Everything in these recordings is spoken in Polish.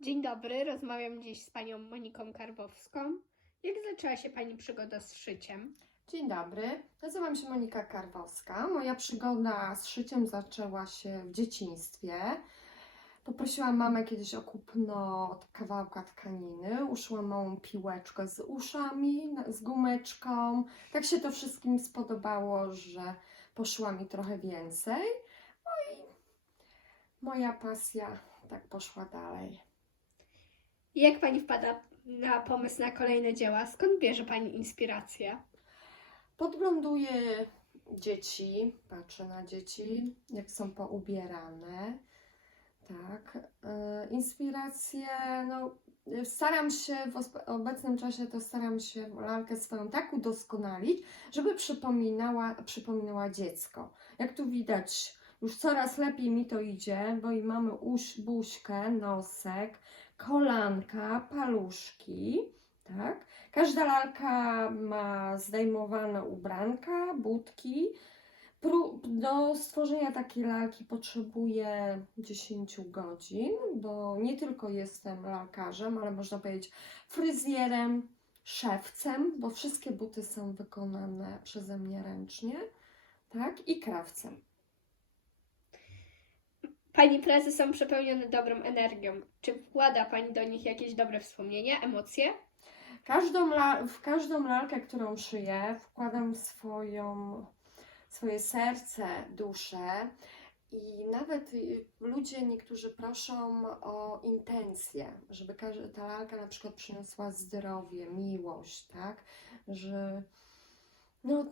Dzień dobry, rozmawiam dziś z panią Moniką Karbowską. Jak zaczęła się pani przygoda z szyciem? Dzień dobry, nazywam się Monika Karwowska. Moja przygoda z szyciem zaczęła się w dzieciństwie. Poprosiłam mamę kiedyś o kupno kawałka tkaniny, uszyłam małą piłeczkę z uszami, z gumeczką. Tak się to wszystkim spodobało, że poszła mi trochę więcej. No i moja pasja tak poszła dalej. Jak pani wpada na pomysł na kolejne dzieła? Skąd bierze pani inspirację? Podgląduję dzieci, patrzę na dzieci, jak są poubierane. Tak. E, Inspiracje, no, staram się w obecnym czasie to staram się lalkę swoją tak udoskonalić, żeby przypominała, przypominała dziecko. Jak tu widać, już coraz lepiej mi to idzie, bo i mamy uś, buźkę, nosek, kolanka, paluszki, tak. Każda lalka ma zdejmowane ubranka, budki. Do stworzenia takiej lalki potrzebuję 10 godzin, bo nie tylko jestem lalkarzem, ale można powiedzieć fryzjerem, szewcem, bo wszystkie buty są wykonane przeze mnie ręcznie, tak, i krawcem. Pani prace są przepełnione dobrą energią. Czy wkłada pani do nich jakieś dobre wspomnienia, emocje? Każdą w każdą lalkę, którą szyję, wkładam swoją, swoje serce, duszę i nawet y, ludzie niektórzy proszą o intencje, żeby ta lalka na przykład przyniosła zdrowie, miłość, tak? Że no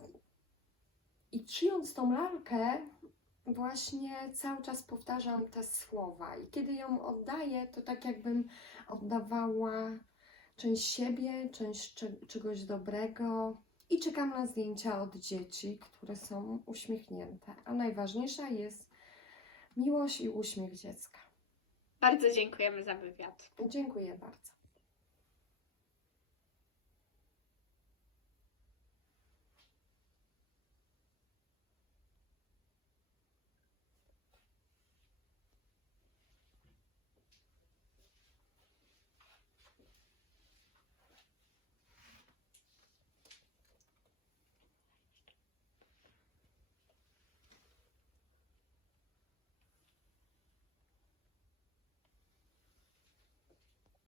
i szyjąc tą lalkę właśnie cały czas powtarzam te słowa i kiedy ją oddaję, to tak jakbym oddawała część siebie, część cze- czegoś dobrego i czekam na zdjęcia od dzieci, które są uśmiechnięte. A najważniejsza jest miłość i uśmiech dziecka. Bardzo dziękujemy za wywiad. Dziękuję bardzo.